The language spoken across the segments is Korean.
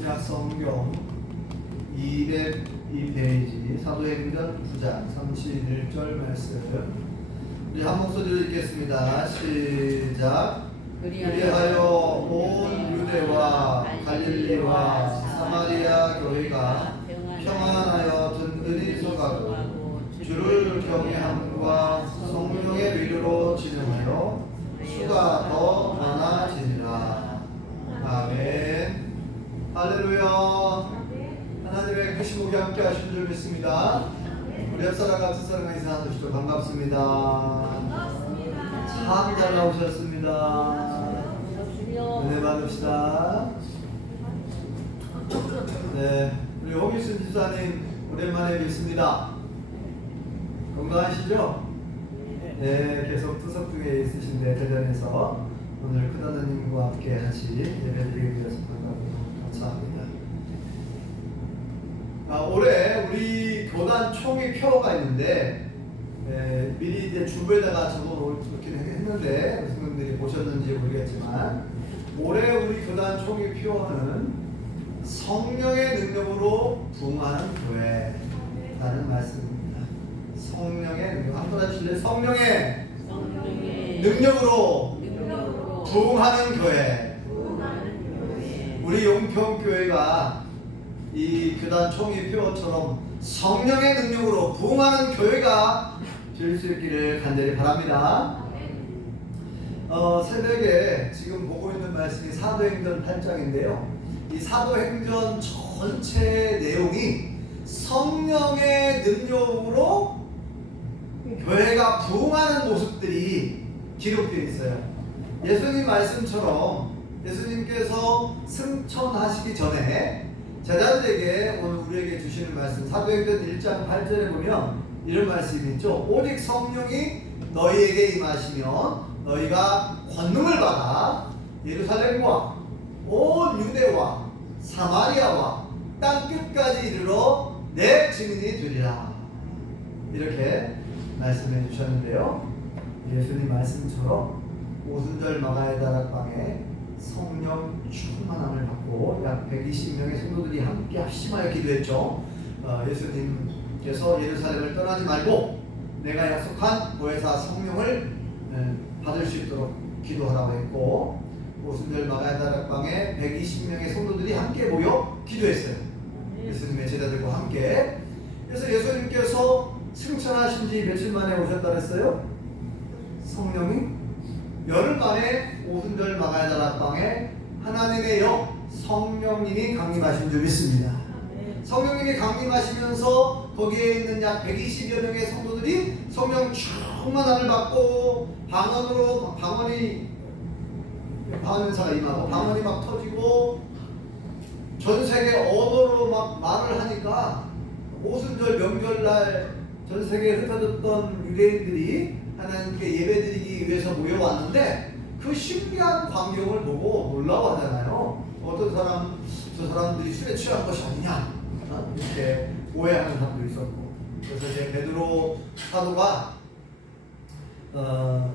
신약 성경 202페이지 사도행전 9장 31절 말씀 우리 한 목소리로 읽겠습니다. 시작. 그리하여 온 유대와 갈릴리와 사마리아 교회가 평안하여 든든히 서가고 주를 경외함과 성령의 위로로 진행하여 수가 더 많아지니라. 아멘. 할렐루야. 하나님의 크신 목이 함께 하신 줄 믿습니다. 우리 옆사람 같은 사람과 인사하시죠. 반갑습니다. 참 잘 나오셨습니다. 은혜 받읍시다. 네, 우리 홍일순 집사님 오랜만에 뵙습니다. 건강하시죠? 네, 계속 투석 중에 있으신데 대전에서 오늘 큰하나님과 함께 같이 예배드리게 되어서 반갑고 감사합니다. 올해 우리 교단 총회 표가 있는데 미리 이제 주부에다가 적어놓긴 했는데 무슨 분들이 보셨는지 모르겠지만 올해 우리 교단 총회 표어는 성령의 능력으로 부흥하는 교회라는 말씀입니다. 성령의 능력, 한번 하실래요? 성령의 능력으로 부흥하는 교회. 우리 용평교회가 이 교단 총회 표어처럼 성령의 능력으로 부흥하는 교회가 될 수 있기를 간절히 바랍니다. 새벽에 지금 보고 있는 말씀이 사도행전 8장인데요. 이 사도행전 전체 내용이 성령의 능력으로 교회가 부흥하는 모습들이 기록되어 있어요. 예수님 말씀처럼 예수님께서 승천하시기 전에 제자들에게 오늘 우리에게 주시는 말씀 사도행전 1장 8절에 보면 이런 말씀이 있죠. 오직 성령이 너희에게 임하시면 너희가 권능을 받아 예루살렘과 온 유대와 사마리아와 땅 끝까지 이르러 내 증인이 되리라. 이렇게 말씀해 주셨는데요. 예수님 말씀처럼 오순절 마가의 다락방에 성령 충만함을 받고 약 120명의 성도들이 함께 합심하여 기도했죠. 예수님께서 예루살렘을 떠나지 말고 내가 약속한 보혜사 성령을 받을 수 있도록 기도하라고 했고 오순절 마가의 다락방에 120명의 성도들이 함께 모여 기도했어요. 예수님의 제자들과 함께. 그래서 예수님께서 승천하신 지 며칠 만에 오셨다 그랬어요? 성령이 열흘 만에 오순절 마가의 다락방에 하나님의 영 성령님이 강림하신 줄 믿습니다. 성령님이 강림하시면서 거기에 있는 약 120여 명의 성도들이 성령 충만함을 받고 방언이 방언사가 임하고 방언이 막 터지고 전 세계 언어로 막 말을 하니까 오순절 명절날 전 세계에 흩어졌던 유대인들이 하나님께 예배드리기 위해서 모여왔는데 그 신기한 광경을 보고 놀라워하잖아요. 어떤 사람 저 사람들이 술에 취한 것이 아니냐 이렇게 오해하는 사람도 있었고 그래서 이제 베드로 사도가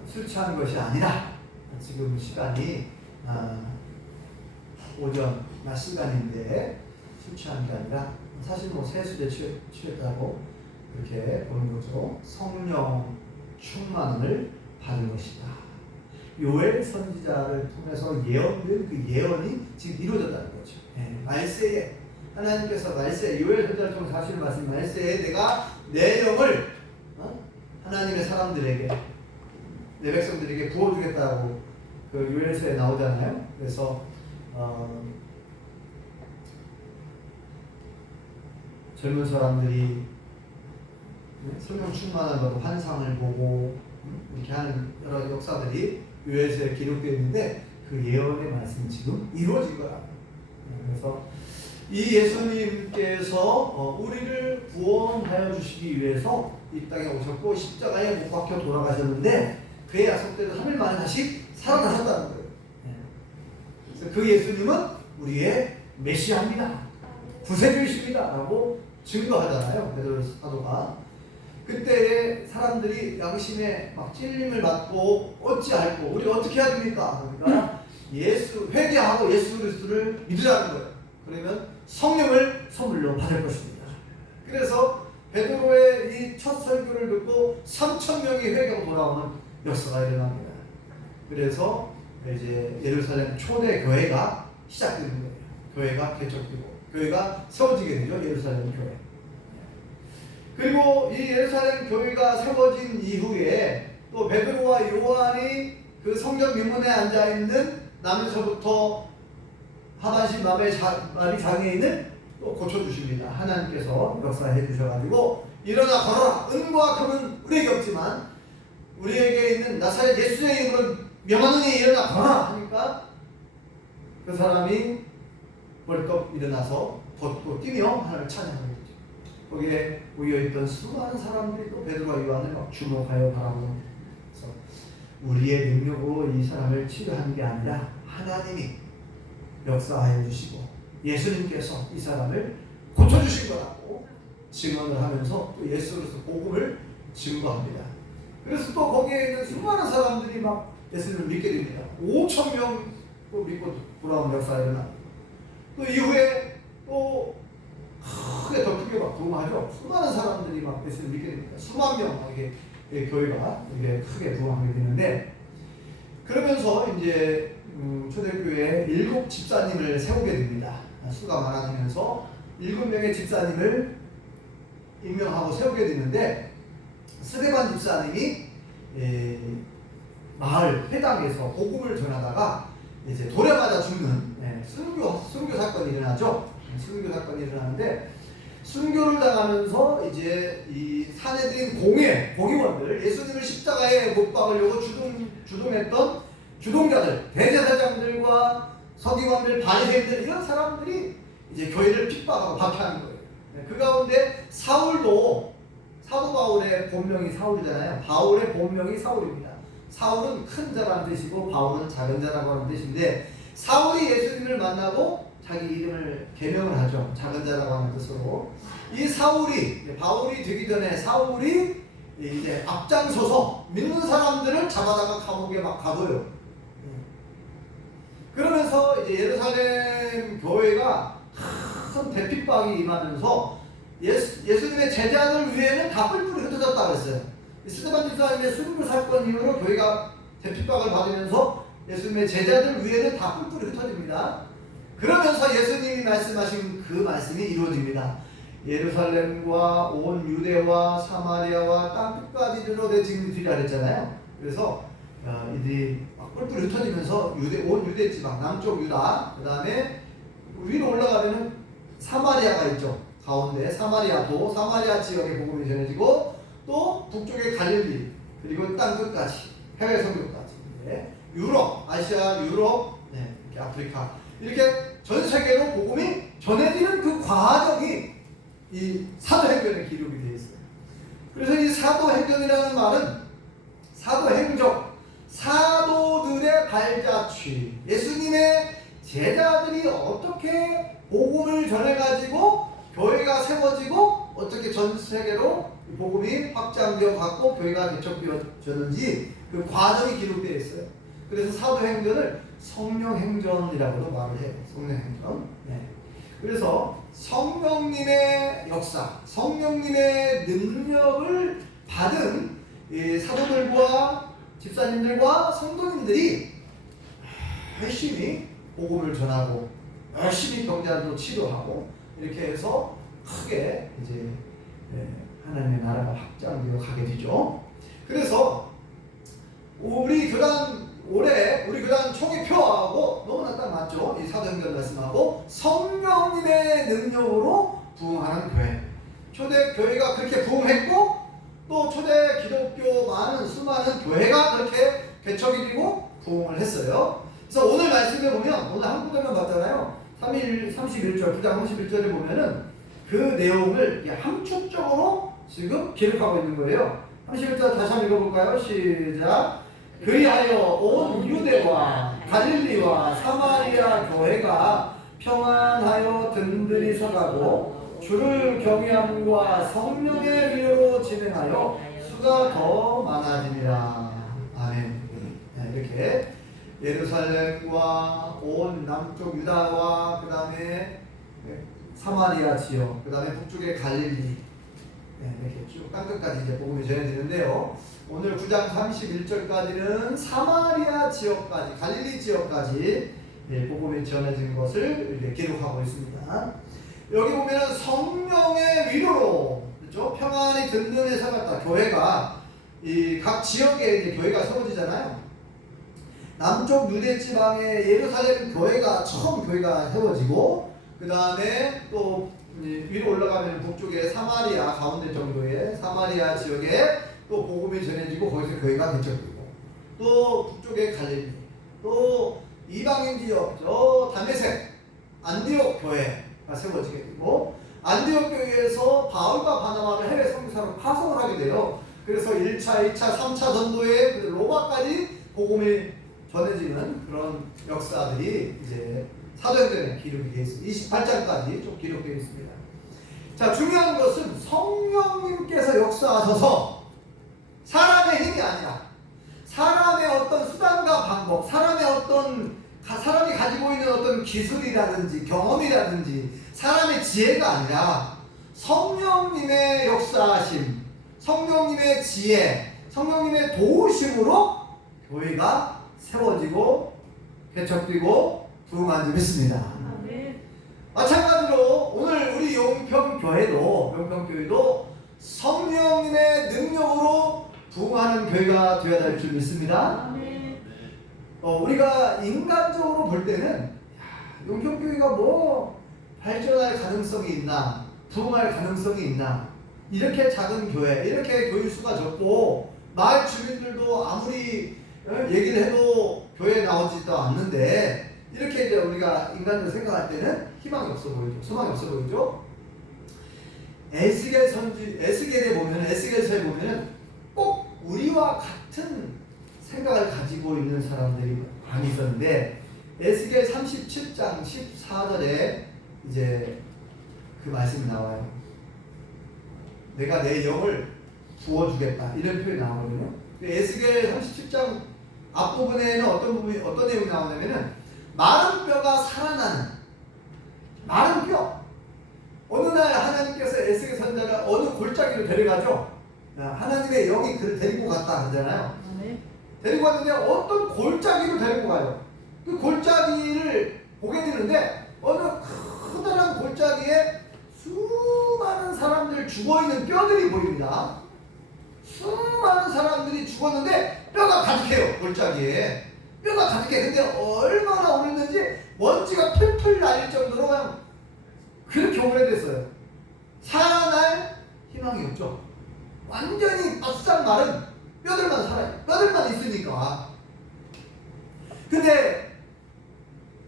술 취한 것이 아니라 지금 시간이 오전 낮 시간인데 술 취한 게 아니라 사실 뭐 세술에 취했다고 그렇게 보는 거죠. 성령 충만을 받은 것이다. 요엘 선지자를 통해서 예언된 그 예언이 지금 이루어졌다는 거죠. 말세에 하나님께서 말세에 요엘 선지자를 통해서 하시는 말씀 말세에 내가 내 영을 하나님의 사람들에게 내 백성들에게 부어주겠다고 그 요엘서에 나오잖아요. 그래서 젊은 사람들이 성령 충만한 것도 환상을 보고 이렇게 하는 여러 역사들이 요엘서에 기록되어 있는데 그 예언의 말씀이 지금 이루어진 거라. 그래서 이 예수님께서 우리를 구원하여 주시기 위해서 이 땅에 오셨고 십자가에 못 박혀 돌아가셨는데 그의 약속대로 하늘 만에 다시 살아나셨다는 거예요. 그래서 그 예수님은 우리의 메시아입니다. 구세주이십니다. 라고 증거하잖아요. 베드로 사도가. 그때 사람들이 양심에 막 찔림을 받고 어찌할꼬 우리 어떻게 해야 됩니까? 그러니까 회개하고 예수 그리스도를 믿으라는 거예요. 그러면 성령을 선물로 받을 것입니다. 그래서 베드로의 이 첫 설교를 듣고 3,000명이 회개하고 돌아오는 역사가 일어납니다. 그래서 이제 예루살렘 초대 교회가 시작되는 거예요. 교회가 개척되고 교회가 세워지게 되죠. 예루살렘 교회. 그리고 이 예루살렘 교회가 세워진 이후에 또 베드로와 요한이 그 성전 민문에 앉아 있는 남에서부터 하반신 마비 장애인을 또 고쳐주십니다. 하나님께서 역사해 주셔가지고 일어나 걸어라. 은과 금은 우리에게 없지만 우리에게 있는 나사렛 예수의 이름으로 명하노니 일어나 걸어라 하니까 그 사람이 벌떡 일어나서 걷고 뛰며 하나님을 찬양하는 거죠. 거기에 모여있던 수많은 사람들이 또 베드로와 요한을 막 주목하여 바라보는 거죠. 우리의 능력으로 이 사람을 치료하는 게 아니라 하나님이 역사하여 주시고 예수님께서 이 사람을 고쳐주신 거라고 증언을 하면서 또 예수로서 복음을 증거합니다. 그래서 또 거기에 있는 수많은 사람들이 막 예수님을 믿게 됩니다. 5,000명도 믿고 돌아온 역사가 일어나. 또 이후에 또 크게 더 크게 막 부흥하죠. 수많은 사람들이 막 예수님을 믿게 됩니다. 수만 명 이게 교회가 이게 크게 부흥하게 되는데 그러면서 이제 초대교회에 7 집사님을 세우게 됩니다. 수가 많아지면서 7명의 집사님을 임명하고 세우게 되는데 스데반 집사님이 마을 회당에서 복음을 전하다가 이제 돌에 맞아 죽는 순교 사건이 일어나죠. 순교 사건이 일어나는데 순교를 당하면서 이제 이 사내들인 공의원들 예수님을 십자가에 못 박으려고 주동했던 주동자들, 대제사장들과 서기관들, 바리새인들 이런 사람들이 이제 교회를 핍박하고 박해하는 거예요. 그 가운데 사울도 사도 바울의 본명이 사울이잖아요. 바울의 본명이 사울입니다. 사울은 큰 자라는 뜻이고 바울은 작은 자라고 하는 뜻인데 사울이 예수님을 만나고 자기 이름을 개명을 하죠. 작은 자라고 하는 뜻으로. 이 사울이 바울이 되기 전에 사울이 이제 앞장서서 믿는 사람들을 잡아다가 감옥에 막 가둬요. 그러면서 이제 예루살렘 교회가 큰 대핍박이 임하면서 예수님의 제자들 위에는 다 뿔뿔이 흩어졌다고 했어요. 스데반 집사님의 순교 사건 이후로 교회가 대핍박을 받으면서 예수님의 제자들 위에는 다 뿔뿔이 흩어집니다. 그러면서 예수님이 말씀하신 그 말씀이 이루어집니다. 예루살렘과 온 유대와 사마리아와 땅 끝까지 이르러 증인되리라 그랬잖아요. 그래서 이들이 뿔뿔이 흩어지면서 온 유대 지방, 남쪽 유다, 그 다음에 위로 올라가면은 사마리아가 있죠. 가운데 사마리아 지역에 복음이 전해지고 또 북쪽의 갈릴리 그리고 땅 끝까지 해외 선교까지 유럽, 아시아, 유럽, 이렇게 아프리카 이렇게 전 세계로 복음이 전해지는 그 과정이 이 사도행전에 기록이 되어 있어요. 그래서 이 사도행전이라는 말은 사도행적, 사도들의 발자취, 예수님의 제자들이 어떻게 복음을 전해가지고 교회가 세워지고 어떻게 전 세계로 복음이 확장되어 갖고 교회가 개척되어졌는지 그 과정이 기록되어 있어요. 그래서 사도행전을 성령행전이라고도 말을 해요. 성령행전. 그래서 성령님의 역사, 성령님의 능력을 받은 이 사도들과 집사님들과 성도님들이 열심히 복음을 전하고 열심히 병자도 치료하고 이렇게 해서 크게 이제 하나님의 나라가 확장되어 가게 되죠. 그래서 우리 교단 총회 표하고 너무나 딱 맞죠. 이 사도행전 말씀하고 성령님의 능력으로 부흥하는 교회. 초대 교회가 그렇게 부흥했고 또 초대 기독교 수많은 교회가 그렇게 개척이 되고 부흥을 했어요. 그래서 오늘 말씀에 보면 오늘 한 구절만 봤잖아요. 31절, 9장 31절에 보면은 그 내용을 함축적으로 지금 기록하고 있는 거예요. 31절 다시 한번 읽어볼까요? 시작. 그리하여 온 유대와 갈릴리와 사마리아 교회가 평안하여 든든히 서가고 주를 경외함과 성령의 위로 진행하여 수가 더 많아지니라. 아멘. 이렇게 예루살렘과 온 남쪽 유다와 그 다음에 사마리아 지역, 그 다음에 북쪽의 갈릴리, 이렇게 쭉 땅끝까지 이제 복음이 전해지는데요. 오늘 9장 31절까지는 사마리아 지역까지, 갈릴리 지역까지 복음이 전해진 것을 이렇게 기록하고 있습니다. 여기 보면은 성령의 위로로, 그렇죠? 평안히 든든해서 갔다. 교회가 이 각 지역에 이제 교회가 세워지잖아요. 남쪽 유대 지방의 예루살렘 교회가 처음 교회가 세워지고, 그 다음에 또 위로 올라가면 북쪽에 사마리아 가운데 정도의 사마리아 지역에 또 복음이 전해지고 거기서 교회가 개척되고, 또 북쪽에 갈릴리, 또 이방인 지역 저 다메섹 안디옥 교회가 세워지게 되고, 안디옥 교회에서 바울과 바나바를 해외 선교사로 파송을 하게 돼요. 그래서 1차, 2차, 3차 전도에 로마까지 복음이 전해지는 그런 역사들이 이제 사도행전에 기록이 되어 있습니다. 28장까지 좀 기록되어 있습니다. 자, 중요한 것은 성령님께서 역사하셔서 사람의 힘이 아니라 사람의 어떤 수단과 방법, 사람이 가지고 있는 어떤 기술이라든지 경험이라든지 사람의 지혜가 아니라 성령님의 역사하심, 성령님의 지혜, 성령님의 도우심으로 교회가 세워지고 개척되고 부흥한 줄 믿습니다. 마찬가지로 오늘 우리 용평교회도 성령님의 능력으로 부흥하는 교회가 되어야 될 줄 믿습니다. 우리가 인간적으로 볼 때는 용평교회가 뭐 발전할 가능성이 있나, 부흥할 가능성이 있나, 이렇게 작은 교회, 이렇게 교회 수가 적고 마을 주민들도 아무리 얘기를 해도 교회에 나오지도 않는데, 이렇게 이제 우리가 인간적으로 생각할 때는 희망이 없어 보이죠. 소망이 없어 보이죠. 에스겔서에 보면은 꼭 우리와 같은 생각을 가지고 있는 사람들이 많이 있었는데, 에스겔 37장 14절에 이제 그 말씀이 나와요. 내가 내 영을 부어주겠다, 이런 표현이 나오거든요. 에스겔 37장 앞부분에는 어떤 내용이 나오냐면은 마른 뼈가 살아나는, 마른 뼈. 어느 날 하나님께서 에스겔 선지자를 어느 골짜기로 데려가죠. 하나님의 영이 그를 데리고 갔다 하잖아요. 데리고 갔는데 어떤 골짜기로 데리고 가요. 그 골짜기를 보게 되는데 어느 커다란 골짜기에 수많은 사람들 죽어있는 뼈들이 보입니다. 수많은 사람들이 죽었는데 뼈가 가득해요. 골짜기에 뼈가 가득해. 근데 얼마나 오랬는지 먼지가 풀풀 날릴 정도로 그냥 그렇게 오래됐어요. 살아날 희망이 없죠. 완전히 바싹 마른 뼈들만 살아요. 뼈들만 있으니까. 근데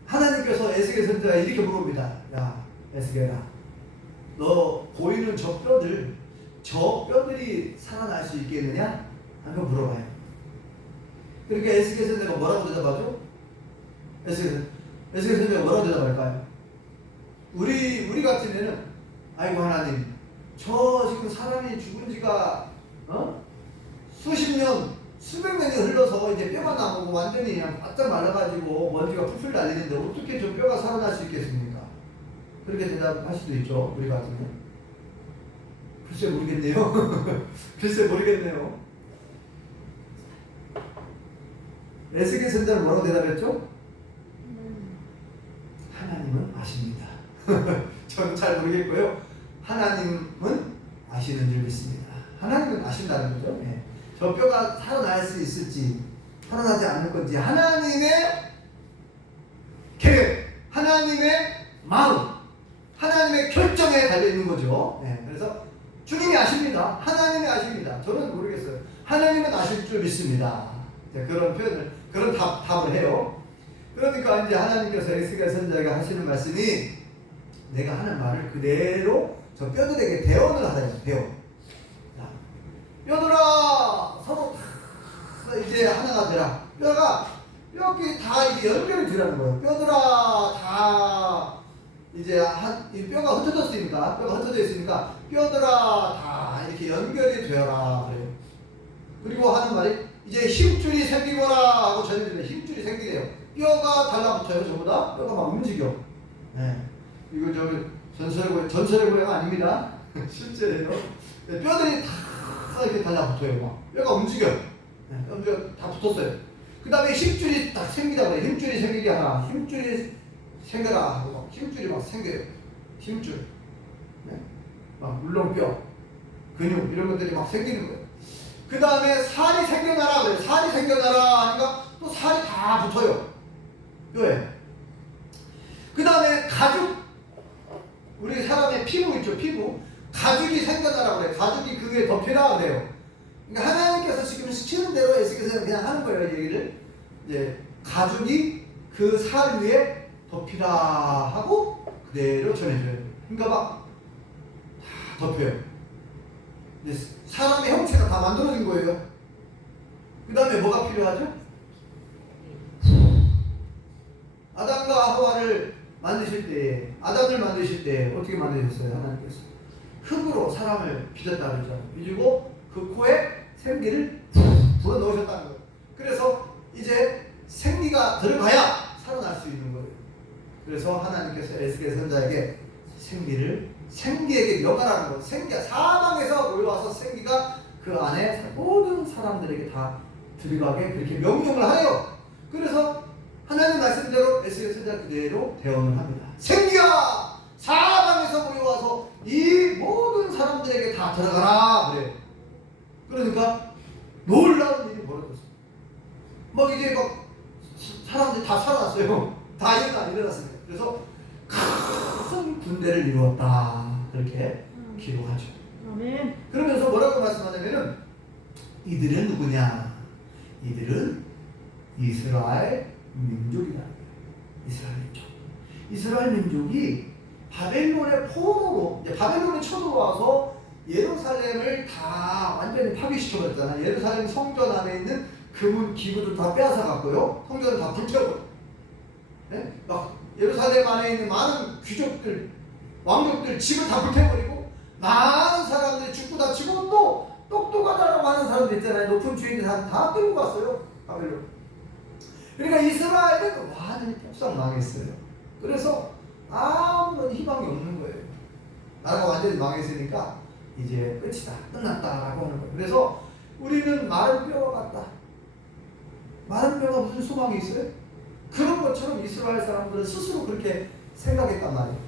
하나님께서 에스겔 선지자가 이렇게 물어봅니다. 야, 에스겔아, 너 보이는 저 뼈들이 살아날 수 있겠느냐? 한번 물어봐요. 그러니까 에스겔 선지자가 뭐라고 대답하죠? 에스겔 선지자가 뭐라고 대답할까요? 우리 같으면은, 아이고 하나님, 저 지금 사람이 죽은 지가 수십 년, 수백 년이 흘러서 이제 뼈가 나오고 완전히 그냥 바짝 말라가지고 먼지가 풀풀 날리는데 어떻게 저 뼈가 살아날 수 있겠습니까? 그렇게 대답할 수도 있죠. 우리 같으면. 글쎄 모르겠네요. 글쎄 모르겠네요. 에스겔 선지자는 뭐라고 대답했죠? 하나님은 아십니다. 저는 잘 모르겠고요. 하나님은 아시는 줄 믿습니다. 하나님은 아신다는 거죠. 네. 저 뼈가 살아날 수 있을지 살아나지 않을 건지 하나님의 계획, 하나님의 마음, 하나님의 결정에 달려있는 거죠. 네. 그래서 주님이 아십니다. 하나님이 아십니다. 저는 모르겠어요. 하나님은 아실 줄 믿습니다. 그런 표현을, 그런 답을 해요. 그러니까 이제 하나님께서 에스겔 선지자에게 하시는 말씀이, 내가 하는 말을 그대로 저 뼈들에게 대언을 하래요. 대언. 뼈들아, 서로 다 이제 하나가 되라. 뼈가 이렇게 다 이제 연결이 되라는 거예요. 뼈들아, 다 이제 이 뼈가 흩어졌으니까, 뼈가 흩어져 있으니까 뼈들아 다 이렇게 연결이 되어라 그래요. 그리고 하는 말이, 이제 힘줄이 생기거라 하고 전해주면 힘줄이 생기래요. 뼈가 달라붙어요. 전부 다 뼈가 막 움직여. 네. 이거 전설의 고해가 아닙니다. 실제로요. 뼈들이 다 이렇게 달라붙어요. 막 뼈가 움직여요. 뼈가 다 붙었어요. 그 다음에 힘줄이 딱 생기다 그래요. 힘줄이 생기게 하나, 힘줄이 생겨라 하고 막 힘줄이 막 생겨요. 힘줄. 네? 막 물렁뼈, 근육 이런 것들이 막 생기는 거예요. 그 다음에 살이 생겨나라 그래요. 살이 생겨나라 하니까 또 살이 다 붙어요. 뼈에. 그 다음에 가죽, 우리 사람의 피부 있죠, 피부. 가죽이 생겨나라 그래요. 가죽이 그 위에 덮이라 그래요. 그러니까 하나님께서 지금 시키는 대로 에스겔은 그냥 하는 거예요, 얘기를. 이제 가죽이 그 살 위에 덮이라 하고 그대로 전해줘요. 그러니까 막 다 덮여요. 사람의 형체가 다 만들어진 거예요. 그 다음에 뭐가 필요하죠? 아담과 하와를 만드실 때, 아담을 만드실 때 어떻게 만드셨어요? 하나님께서 흙으로 사람을 빚었다 그러잖아요. 빚고 그 코에 생기를 불어 넣으셨다는 거예요. 그래서 이제 생기가 들어가야 살아날 수 있는 거예요. 그래서 하나님께서 에스겔 선자에게 생기에게 명하라는 거예요. 생기가 사방에서 모여와서 생기가 그 안에 모든 사람들에게 다 들어가게 그렇게 명령을 하래요. 그래서 하나님 말씀대로 에스겔 선자 그대로 대언을 합니다. 생기야 사방에서 모여와서 이 모든 사람들에게 다 들어가라 그래요. 그러니까 놀라운 일이 벌어졌어요. 막 이제 막 사람들이 다 살아났어요. 다 일어났습니다. 그래서 큰 군대를 이루었다 그렇게 기록하죠. 아멘. 그러면서 뭐라고 말씀하냐면은 이들은 누구냐? 이들은 이스라엘 민족이다. 이스라엘 민족. 이스라엘 민족이 바벨론의 포로로 바벨론이 쳐들어와서 예루살렘을 다 완전히 파괴시켜버렸잖아요. 예루살렘 성전 안에 있는 금은 기구도 다 빼앗아 갔고요. 성전을 다 불태워버렸어요. 네? 막 예루살렘 안에 있는 많은 귀족들, 왕족들 집을 다 불태워버리고 많은 사람들이 죽고 다치고 또 똑똑하다라고 하는 사람들 있잖아요. 높은 주인들 다 끌고 갔어요. 바벨론. 그러니까 이스라엘은 완전히 폭삭 망했어요. 그래서 아무런 희망이 없는 거예요. 나라가 완전히 망했으니까 이제 끝이다, 끝났다라고 하는 거예요. 그래서 우리는 마른 뼈와 같다. 마른 뼈가 무슨 소망이 있어요? 그런 것처럼 이스라엘 사람들은 스스로 그렇게 생각했단 말이에요.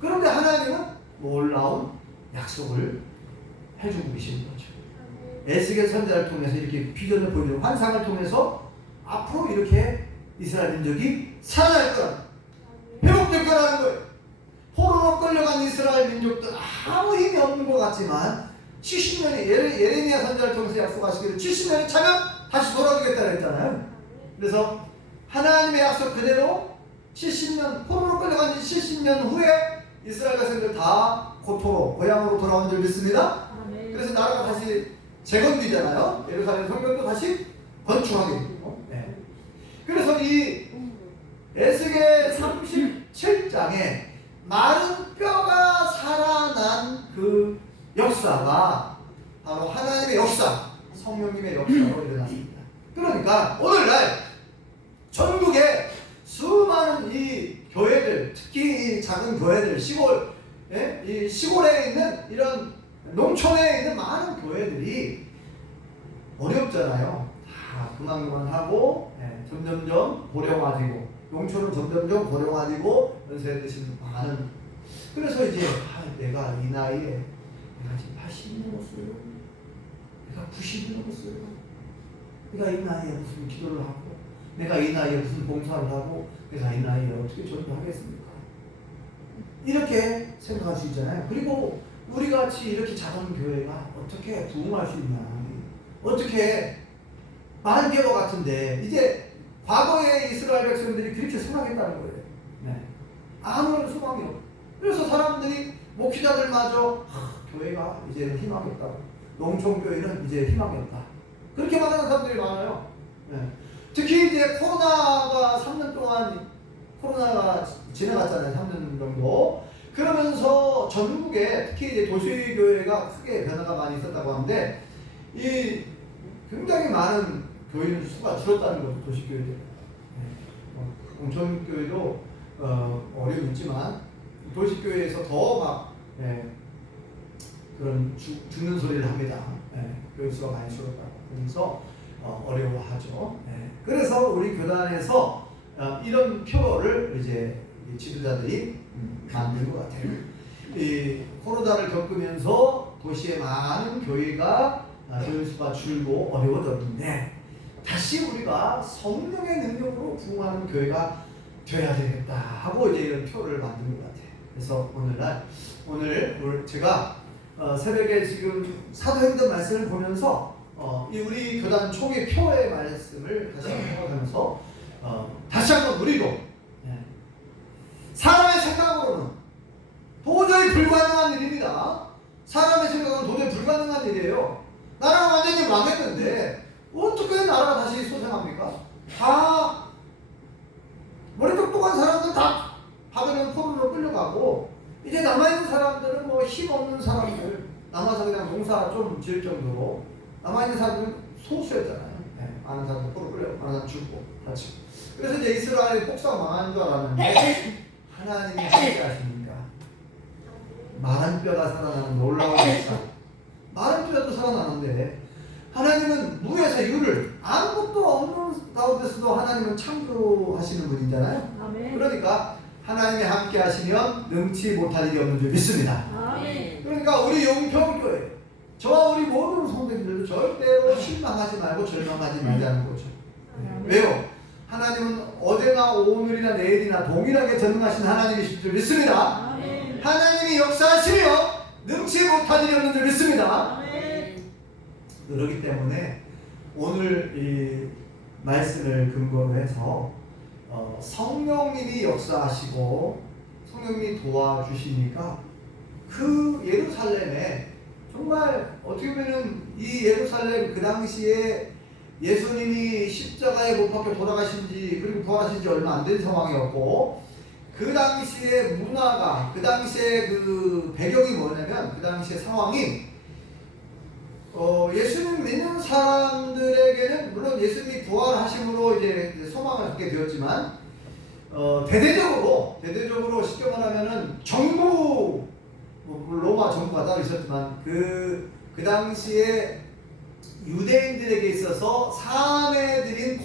그런데 하나님은 놀라운 약속을 해주고 계시는 거죠. 에스겔 선지자를 통해서 이렇게 비전을 보여주는 환상을 통해서 앞으로 이렇게 이스라엘 민족이 살아날 거라, 회복될 거라는 거예요. 포로로 끌려간 이스라엘 민족들 아무 힘이 없는 것 같지만 70년이 예레미야 선지자를 통해서 약속하시기를 70년이 차면 다시 돌아오겠다 그랬잖아요. 그래서 하나님의 약속 그대로 70년 포로로 끌려간 70년 후에 이스라엘 백성들 다 고토로 고향으로 돌아온 줄 믿습니다. 그래서 나라가 다시 재건되잖아요. 예루살렘 성전도 다시 건축하게 되고. 네. 그래서 이 에스겔 37장에 마른 뼈가 살아난 그 역사가 바로 하나님의 역사, 성령님의 역사로 일어났습니다. 그러니까 오늘날 전국에 수많은 이 교회들, 특히 이 작은 교회들, 시골, 이 시골에 있는 이런 농촌에 있는 많은 교회들이 어렵잖아요. 다 그만하고 점점점 고령화지고 농촌은 점점점 고령화지고 연세 드시는 많은. 그래서 이제 내가 이 나이에 내가 지금 80이 넘었어요. 내가 90이 넘었어요. 내가 이 나이에 무슨 기도를 하고 내가 이 나이에 무슨 봉사를 하고 내가 이 나이에 어떻게 전도하겠습니까? 이렇게 생각할 수 있잖아요. 그리고 우리같이 이렇게 작은 교회가 어떻게 부흥할 수 있냐, 어떻게 마른 뼈와 같은데 이제 과거의 이스라엘 백성들이 그렇게 생각했다는 거예요. 네. 아무런 소망이 없어요. 그래서 사람들이 목회자들마저 교회가 이제는 희망이 없다, 농촌교회는 이제 희망이 없다, 그렇게 말하는 사람들이 많아요. 네. 특히 이제 코로나가 3년 동안 코로나가 지나갔잖아요. 3년 정도. 그러면서 전국에 특히 이제 도시교회가 크게 변화가 많이 있었다고 하는데 이 굉장히 많은 교인 수가 줄었다는 거죠. 도시교회들. 농촌교회도 어려움이 있지만 도시교회에서 더 막 그런 죽는 소리를 합니다. 교육수가 많이 줄었다고. 그래서 어려워하죠. 그래서 우리 교단에서 이런 표를 이제 지도자들이 만든 것 같아요. 이 코로나를 겪으면서 도시에 많은 교회가 교육수가 줄고 어려워졌는데 다시 우리가 성령의 능력으로 부흥하는 교회가 되어야 되겠다 하고 이제 이런 표를 만든 것 같아요. 그래서 오늘 제가 새벽에 지금 사도행전 말씀을 보면서 이 우리 교단 총회 표의 말씀을 다시 한번 생각하면서 다시 한번 우리도 사람의 생각으로는 도저히 불가능한 일입니다. 사람의 생각은 도저히 불가능한 일이에요. 나라가 완전히 망했는데 어떻게 나라가 다시 소생합니까? 다 머리 똑똑한 사람들 다 바벨론 포로로 끌려가고 이제 남아있는 사람들은 뭐 힘없는 사람들 남아서 그냥 농사 좀 지을 정도로 남아있는 사람들은 소수였잖아요. 많은 사람들 포로 끌려 많은 사람 죽고 다치고 그래서 이제 이스라엘이 폭삭 망한 줄 알았는데 하나님이 함께 하십니까? 마른 뼈가 살아나는 놀라운 역사. 마른 뼈도 살아나는데 하나님은 무에서 유를 아무것도 없는 가운데서도 하나님은 창조하시는 분이잖아요. 아멘. 그러니까 하나님이 함께 하시면 능치 못할 일이 없는 줄 믿습니다. 아멘. 그러니까 우리 용평교회 저와 우리 모든 성도님들도 절대로 실망하지 말고 절망하지 말자는 거죠. 왜요? 하나님은 어제나 오늘이나 내일이나 동일하게 전능하신 하나님이실 줄 믿습니다. 아멘. 하나님이 역사하시며 능치 못할 일이 없는 줄 믿습니다. 아멘. 그렇기 때문에 오늘 이 말씀을 근거로 해서 성령님이 역사하시고 성령님이 도와주시니까 그 예루살렘에 정말 어떻게 보면 이 예루살렘 그 당시에 예수님이 십자가에 못 박혀 돌아가신 지 그리고 부활하신 지 얼마 안 된 상황이었고 그 당시의 문화가 그 당시의 그 배경이 뭐냐면 그 당시의 상황이 예수님 믿는 사람들에게는 물론 예수님이 부활하심으로 이제 소망을 갖게 되었지만 대대적으로 쉽게 말하면은 정부 로마 정부가 따로 있었지만 그 당시에 유대인들에게 있어서 사내들인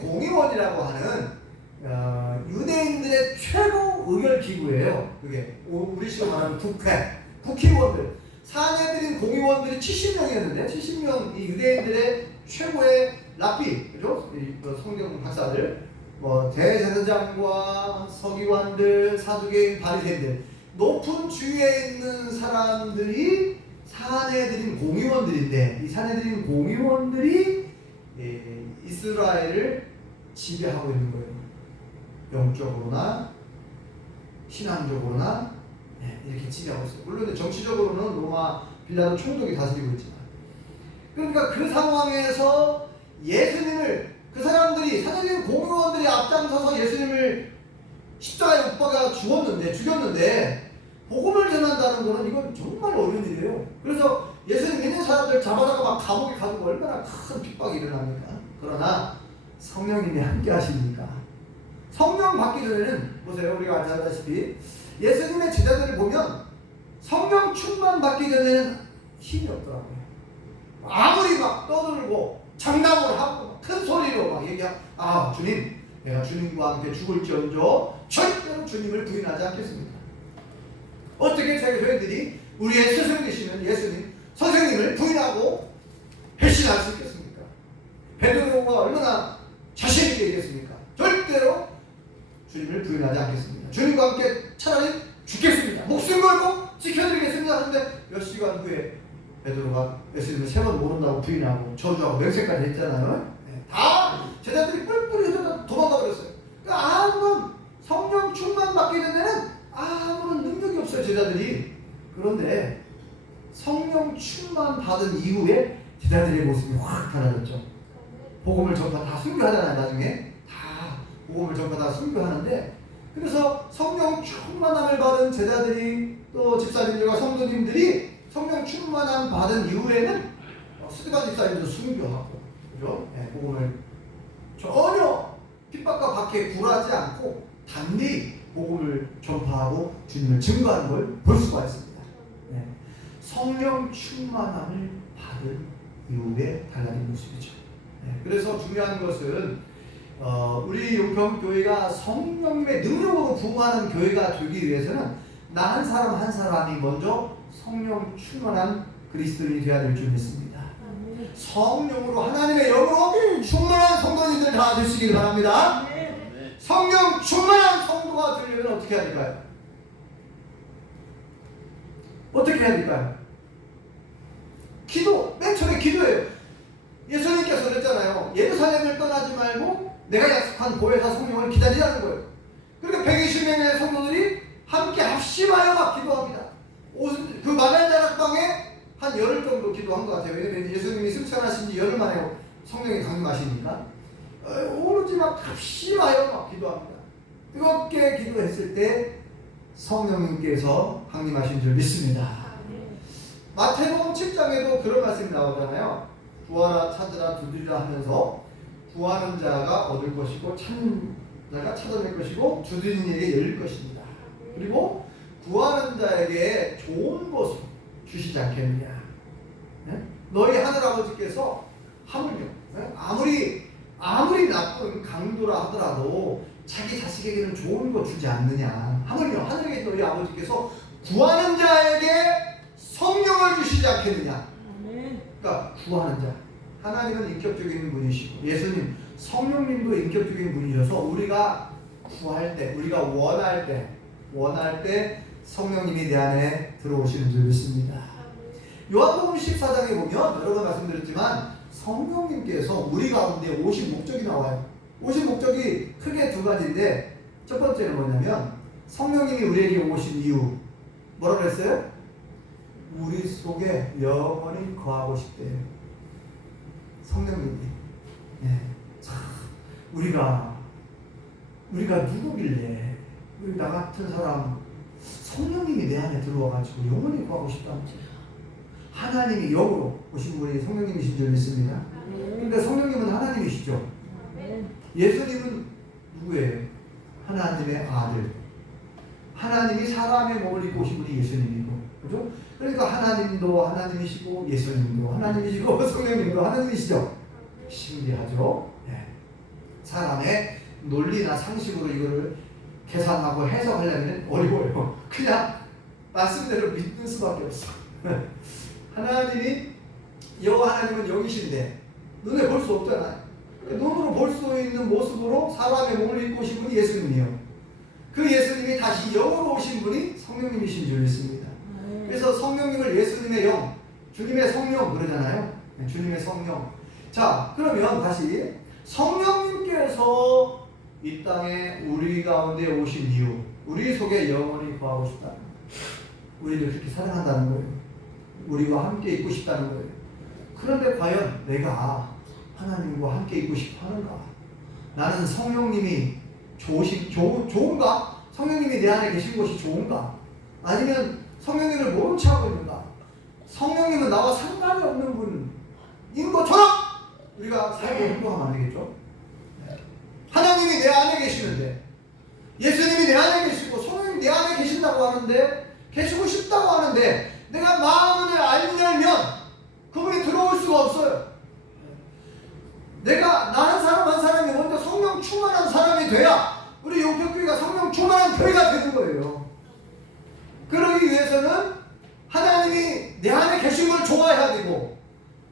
공의원이라고 하는 유대인들의 최고 의결 기구예요. 그게 우리식으로 말하면 국회의원들. 사내들인 공의원들이 70명이었는데 70명 이 유대인들의 최고의 랍비, 그죠? 성경 박사들, 뭐 대제사장과 서기관들, 사두개인, 바리새인들 높은 주위에 있는 사람들이 사내들인 공의원들인데 이 사내들인 공의원들이 이스라엘을 지배하고 있는 거예요. 영적으로나 신앙적으로나 이렇게 지배하고 있어요. 물론 정치적으로는 로마 빌라도 총독이 다스리고 있지만 그러니까 그 상황에서 예수님을 그 사람들이 사내들인 공의원들이 앞장서서 예수님을 십자가에 못 박아 죽였는데 복음을 전한다는 거는 이건 정말 어려운 일이에요. 그래서 예수님 믿는 사람들 잡아다가 막 감옥에 가두고 얼마나 큰 핍박이 일어납니까? 그러나 성령님이 함께 하시니까 성령 받기 전에는 보세요. 우리가 알다시피 예수님의 제자들을 보면 성령 충만 받기 전에는 힘이 없더라고요. 아무리 막 떠들고 장담을 하고 큰 소리로 막 얘기하고 주님 내가 주님과 함께 죽을지언정 절대로 주님을 부인하지 않겠습니다. 어떻게 저희들이 우리의 스승 되시는 예수님 선생님을 부인하고 배신할 수 있겠습니까? 베드로가 얼마나 자신 있게 얘기했습니까? 절대로 주님을 부인하지 않겠습니다. 주님과 함께 차라리 죽겠습니다. 목숨 걸고 지켜드리겠습니다. 하는데 몇 시간 후에 베드로가 예수님을 3번 모른다고 부인하고 저주하고 맹세까지 했잖아요. 다 제자들이 뿔뿔이 흩어져 도망가 버렸어요. 그러니까 아무런 성령 충만 받게 되면 아무런 능력이 없어요, 제자들이. 그런데 성령 충만 받은 이후에 제자들의 모습이 확 달라졌죠. 복음을 전파 다 순교하잖아요, 나중에. 다 복음을 전파 다 순교하는데 그래서 성령 충만함을 받은 제자들이 또 집사님들과 성도님들이 성령 충만함 받은 이후에는 스데반 집사님도 순교하고 그죠? 복음을 전혀 핍박과 박해에 굴하지 않고 단디 복음을 전파하고 주님을 증거하는 걸 볼 수가 있습니다. 네. 성령 충만함을 받은 이후에 달라진 모습이죠. 네. 그래서 중요한 것은 우리 용평교회가 성령님의 능력으로 부흥하는 교회가 되기 위해서는 나 한 사람 한 사람이 먼저 성령 충만한 그리스도인이 되어야 될 줄 믿습니다. 성령으로 하나님의 영으로 충만한 성도님들 다 되시길 바랍니다. 성령 충만한 성도가 되려면 어떻게 해야 될까요? 어떻게 해야 될까요? 기도, 맨 처음에 기도예요. 예수님께서 그랬잖아요. 예루살렘을 떠나지 말고 내가 약속한 보혜사 성령을 기다리라는 거예요. 그러니까 120명의 성도들이 함께 합심하여 막 기도합니다. 그 마가다락방에 한 열흘 정도 기도한 것 같아요. 왜냐면 예수님이 승천하신 지 열흘 만에 성령이 강림하시니까 오로지 막 합심하여 막 기도합니다. 뜨겁게 기도했을 때 성령님께서 강림하신 줄 믿습니다. 마태복음 7장에도 그런 말씀이 나오잖아요. 구하라 찾으라 두드리라 하면서 구하는 자가 얻을 것이고 찾는 자가 찾아낼 것이고 두드리는 이에게 열릴 것입니다. 그리고 구하는 자에게 좋은 것을 주시지 않겠느냐. 네? 너희 하늘아버지께서 하물며 아무리 나쁜 강도라 하더라도 자기 자식에게는 좋은 거 주지 않느냐. 하물며 하늘에 계신 너희 아버지께서 구하는 자에게 성령을 주시지 않겠느냐. 그러니까 구하는 자, 하나님은 인격적인 분이시고 예수님, 성령님도 인격적인 분이셔서 우리가 구할 때, 우리가 원할 때 성령님이 내 안에 들어오시는 줄 믿습니다. 요한복음 14장에 보면 여러 번 말씀드렸지만 성령님께서 우리 가운데 오신 목적이 나와요. 오신 목적이 크게 두 가지인데 첫 번째는 뭐냐면 성령님이 우리에게 오신 이유 뭐라고 했어요? 우리 속에 영원히 거하고 싶대요. 성령님이. 네. 우리가 누구길래 우리 나 같은 사람 성령님이 내 안에 들어와가지고 영원히 거하고 싶다는 거예요. 하나님이 영으로 오신 분이 성령님이신 줄 믿습니다. 그런데 성령님은 하나님이시죠. 예수님은 누구예요? 하나님의 아들. 하나님이 사람의 몸을 입고 오신 분이 예수님이고, 그죠? 그러니까 하나님도 하나님이시고 예수님도 하나님이시고 성령님도 하나님이시죠. 신기하죠? 네. 사람의 논리나 상식으로 이거를 계산하고 해석하려면 어려워요. 그냥 말씀대로 믿는 수밖에 없어. 하나님은 영이신데 눈에 볼 수 없잖아요. 눈으로 볼 수 있는 모습으로 사람의 몸을 입고 오신 분이 예수님이에요. 그 예수님이 다시 영으로 오신 분이 성령님이신 줄 믿습니다. 그래서 성령님을 예수님의 영, 주님의 성령 그러잖아요. 주님의 성령. 자, 그러면 다시 성령님께서 이 땅에 우리 가운데 오신 이유, 우리 속에 영원히 거하고 싶다는 거예요. 우리를 그렇게 사랑한다는 거예요. 우리와 함께 있고 싶다는 거예요. 그런데 과연 내가 하나님과 함께 있고 싶어 하는가? 나는 성령님이 좋은가? 성령님이 내 안에 계신 것이 좋은가? 아니면 성령님을 모른 채 하고 있는가? 성령님은 나와 상관이 없는 분인 것처럼 우리가 살고 행동하면 안 되겠죠? 하나님이 내 안에 계시는데, 예수님이 내 안에 계시고 성령님이 내 안에 계신다고 하는데, 계시고 싶다고 하는데 내가 마음을 안 열면 그분이 들어올 수가 없어요. 내가 나 한 사람 한 사람이 먼저 성령 충만한 사람이 돼야 우리 용평교회가 성령 충만한 교회가 되는 거예요. 그러기 위해서는 하나님이 내 안에 계신 걸 좋아해야 되고,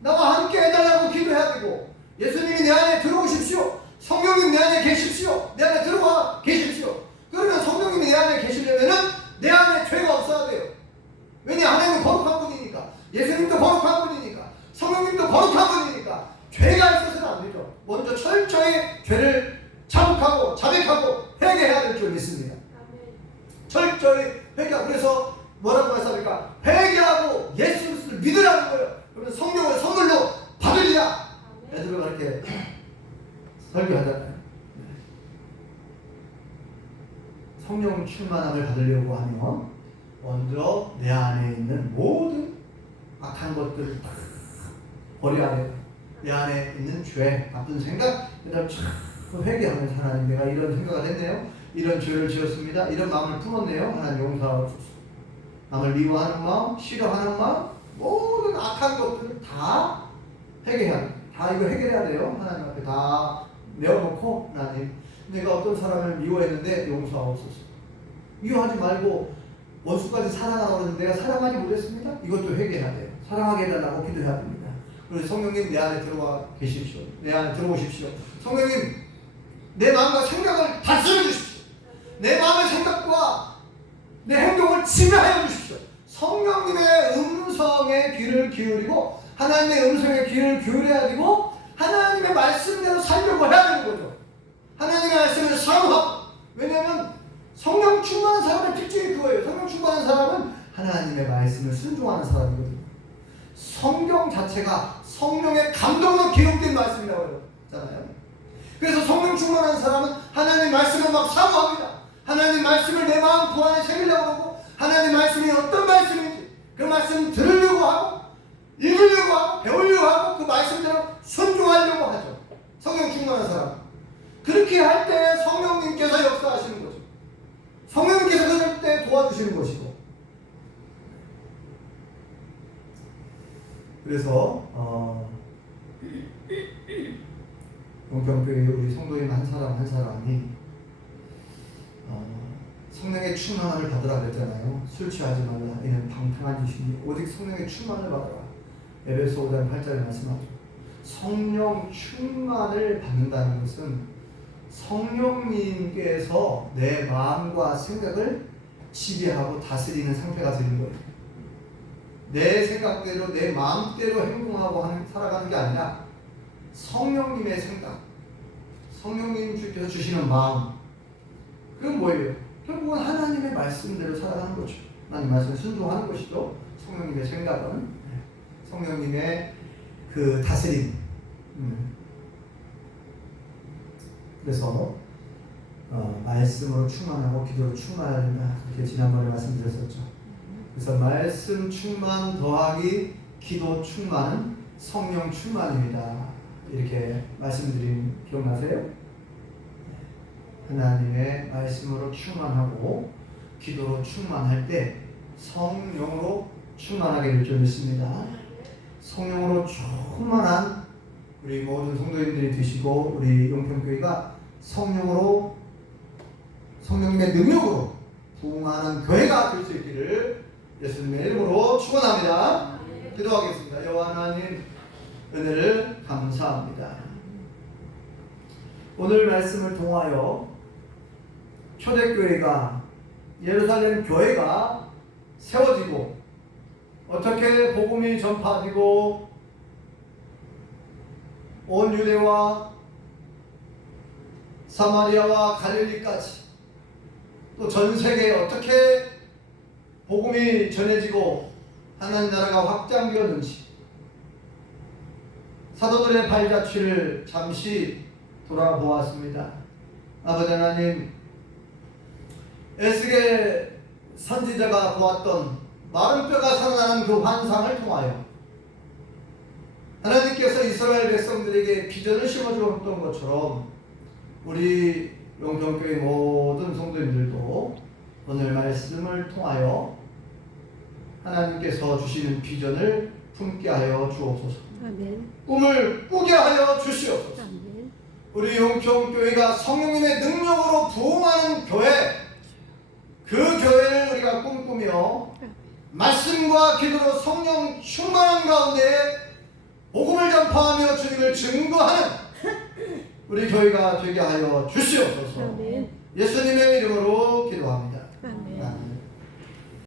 나와 함께 해달라고 기도해야 되고, 예수님이 내 안에 들어오십시오, 성령님 내 안에 계십시오, 내 안에 들어와 계십시오. 그러면 성령님이 내 안에 계시려면은 내 안에 죄가 없어야 돼요. 왜냐? 하나님은 거룩한 분이니까, 예수님도 거룩한 분이니까, 성령님도 거룩한 분이니까 죄가 있어서는 안 되죠. 먼저 철저히 죄를 자복하고 자백하고 회개해야 될 줄 믿습니다. 철저히 회개하고, 그래서 뭐라고 말씀합니까? 회개하고 예수 그리스도를 믿으라는 거예요. 그러면 성령을 선물로 받으리라. 베드로가 이렇게 설교하잖아요. 성령 충만함을 받으려고 하면 먼저 내 안에 있는 모든 악한 것들을 다 버려야 돼요. 내 안에 있는 죄, 나쁜 생각, 그다음 참 회개하면서 하나님 내가 이런 생각을 했네요. 이런 죄를 지었습니다. 이런 마음을 품었네요. 하나님 용서하옵소서. 남을 미워하는 마음, 싫어하는 마음, 모든 악한 것들을 다 해결해야 돼요. 다 이거 해결해야 돼요. 하나님 앞에 다 내어놓고, 하나님 내가 어떤 사람을 미워했는데 용서하옵소서. 미워하지 말고 원수까지 사랑하라고 그러는데 내가 사랑하지 못했습니다. 이것도 회개해야 돼요. 사랑하게 해달라고 기도해야 됩니다. 그래서 성령님 내 안에 들어와 계십시오. 내 안에 들어오십시오. 성령님 내 마음과 생각을 다스려 주십시오. 내 마음의 생각과 내 행동을 지배하여 주십시오. 성령님의 음성에 귀를 기울이고 하나님의 음성에 귀를 기울여야 되고 하나님의 말씀대로 살려고 해야 되는 거죠. 하나님의 말씀을 사모하고. 왜냐하면 성령 충만한 사람의 특징이 그거예요. 성령 충만한 사람은 하나님의 말씀을 순종하는 사람이거든요. 성경 자체가 성령의 감동으로 기록된 말씀이라고 하잖아요. 그래서 성령 충만한 사람은 하나님의 말씀을 막 사모합니다. 하나님 말씀을 내 마음 그 안에 새기려고 하고 하나님 말씀이 어떤 말씀인지 그 말씀 들으려고 하고 읽으려고 하고 배우려고 하고 그 말씀대로 순종하려고 하죠. 성령 충만한 사람. 그렇게 할 때 성령님께서 역사하시는 거죠. 성령님께서 그럴 때 도와주시는 것이고. 그래서 용평교회 우리 성도인 한 사람 한 사람이 성령의 충만함을 받으라 그랬잖아요. 술 취하지 말라. 이는 방탕한 짓이니 오직 성령의 충만을 받으라. 에베소 5장 8절에 말씀하죠. 성령 충만을 받는다는 것은 성령님께서 내 마음과 생각을 지배하고 다스리는 상태가 되는 거예요. 내 생각대로 내 마음대로 행동하고 살아가는 게 아니라 성령님의 생각, 성령님 주께서 주시는 마음. 그건 뭐예요? 결국은 하나님의 말씀대로 살아가는 거죠. 하나님 말씀에 순종하는 것이죠. 성령님의 생각은 성령님의 그 다스림. 그래서 말씀으로 충만하고 기도로 충만해야 된다. 그렇게 지난번에 말씀드렸었죠. 그래서 말씀 충만 더하기 기도 충만은 성령 충만입니다. 이렇게 말씀드린 기억나세요? 하나님의 말씀으로 충만하고 기도로 충만할 때 성령으로 충만하게 될 줄 믿습니다. 성령으로 충만한 우리 모든 성도님들이 되시고 우리 용평교회가 성령으로 성령님의 능력으로 부흥하는 교회가 될 수 있기를 예수님의 이름으로 축원합니다. 기도하겠습니다. 여호와 하나님 은혜를 감사합니다. 오늘 말씀을 통하여 초대교회가 예루살렘 교회가 세워지고 어떻게 복음이 전파되고 온 유대와 사마리아와 갈릴리까지 또 전 세계에 어떻게 복음이 전해지고 하나님 나라가 확장되었는지 사도들의 발자취를 잠시 돌아보았습니다. 아버지 하나님, 에스겔 선지자가 보았던 마른 뼈가 살아나는 그 환상을 통하여 하나님께서 이스라엘 백성들에게 비전을 심어주었던 것처럼 우리 용평교회 모든 성도님들도 오늘 말씀을 통하여 하나님께서 주시는 비전을 품게 하여 주옵소서. 아멘. 꿈을 꾸게 하여 주시옵소서. 아멘. 우리 용평교회가 성령님의 능력으로 부흥하는 교회, 그 교회를 우리가 꿈꾸며 말씀과 기도로 성령 충만한 가운데 복음을 전파하며 주님을 증거하는 우리 교회가 되게 하여 주시옵소서. 아멘. 예수님의 이름으로